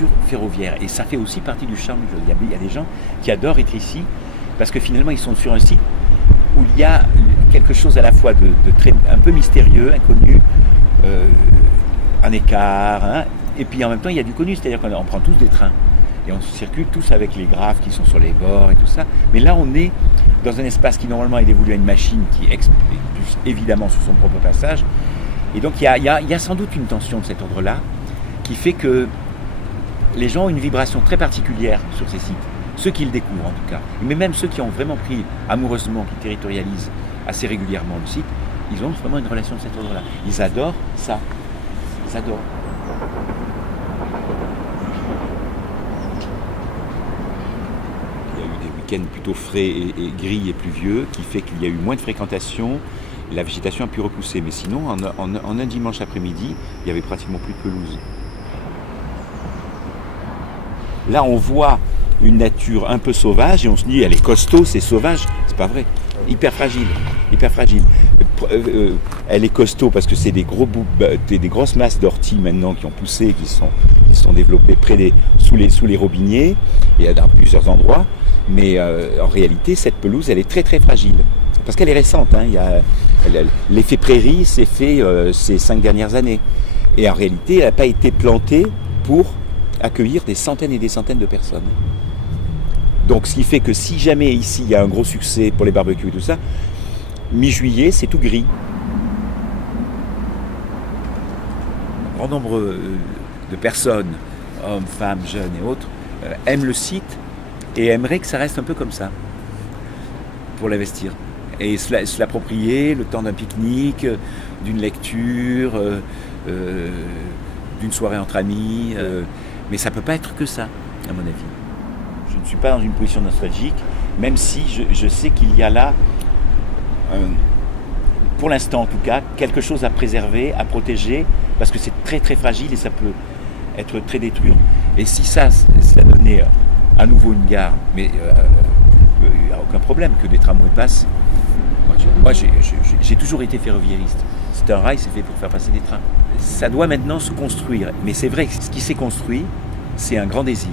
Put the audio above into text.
culture ferroviaire. Et ça fait aussi partie du charme. Il y a des gens qui adorent être ici parce que finalement ils sont sur un site où il y a quelque chose à la fois de très, un peu mystérieux, inconnu, un écart, hein, et puis en même temps il y a du connu, c'est-à-dire qu'on prend tous des trains et on circule tous avec les graphes qui sont sur les bords et tout ça. Mais là on est dans un espace qui normalement est dévolu à une machine qui expulse évidemment sur son propre passage. Et donc il y a sans doute une tension de cet ordre-là qui fait que les gens ont une vibration très particulière sur ces sites. Ceux qui le découvrent en tout cas, mais même ceux qui ont vraiment pris amoureusement, qui territorialisent assez régulièrement le site, ils ont vraiment une relation de cet ordre-là. Ils adorent ça. Ils adorent. Il y a eu des week-ends plutôt frais et gris et pluvieux, qui fait qu'il y a eu moins de fréquentation. La végétation a pu repousser, mais sinon, en un dimanche après-midi, il n'y avait pratiquement plus de pelouse. Là, on voit une nature un peu sauvage et on se dit, elle est costaud, c'est sauvage. C'est pas vrai. Hyper fragile, hyper fragile. Elle est costaud parce que c'est des grosses masses d'orties maintenant qui ont poussé, qui sont développées sous les robiniers et dans plusieurs endroits. Mais en réalité, cette pelouse, elle est très très fragile. Parce qu'elle est récente. Hein. L'effet prairie s'est fait ces 5 dernières années. Et en réalité, elle n'a pas été plantée pour accueillir des centaines et des centaines de personnes. Donc ce qui fait que si jamais ici il y a un gros succès pour les barbecues et tout ça, mi-juillet c'est tout gris. Un grand nombre de personnes, hommes, femmes, jeunes et autres, aiment le site et aimeraient que ça reste un peu comme ça pour l'investir. Et se l'approprier le temps d'un pique-nique, d'une lecture, d'une soirée entre amis. Mais ça ne peut pas être que ça, à mon avis. Je ne suis pas dans une position nostalgique, même si je sais qu'il y a là, pour l'instant en tout cas, quelque chose à préserver, à protéger, parce que c'est très très fragile et ça peut être très détruisant. Et si ça donnait à nouveau une gare, mais il n'y a aucun problème que des tramways passent. Moi j'ai toujours été ferroviairiste. C'est un rail, c'est fait pour faire passer des trains. Ça doit maintenant se construire. Mais c'est vrai que ce qui s'est construit, c'est un grand désir.